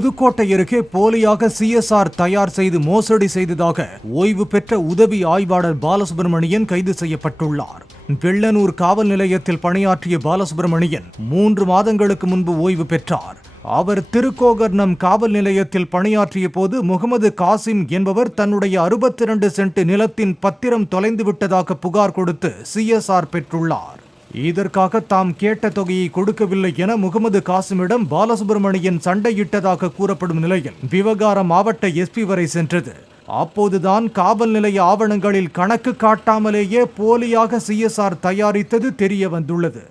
புதுக்கோட்டை அருகே போலியாக சிஎஸ்ஆர் தயார் செய்து மோசடி செய்ததாக ஓய்வு பெற்ற உதவி ஆய்வாளர் பாலசுப்ரமணியன் கைது செய்யப்பட்டுள்ளார். வெள்ளனூர் காவல் நிலையத்தில் பணியாற்றிய பாலசுப்ரமணியன் 3 மாதங்களுக்கு முன்பு ஓய்வு பெற்றார். அவர் திருக்கோகர்ணம் காவல் நிலையத்தில் பணியாற்றிய போது முகமது காசிம் என்பவர் தன்னுடைய 62 சென்ட் நிலத்தின் பத்திரம் தொலைந்து விட்டதாக புகார் கொடுத்து சிஎஸ்ஆர் பெற்றுள்ளார். இதற்காக தாம் கேட்ட தொகையை கொடுக்கவில்லை என முகமது காசிமிடம் பாலசுப்ரமணியன் சண்டையிட்டதாக கூறப்படும் நிலையில் விவகாரம் மாவட்ட எஸ்பி வரை சென்றது. அப்போதுதான் காவல் நிலைய ஆவணங்களில் கணக்கு காட்டாமலேயே போலியாக சிஎஸ்ஆர் தயாரித்தது தெரிய வந்துள்ளது.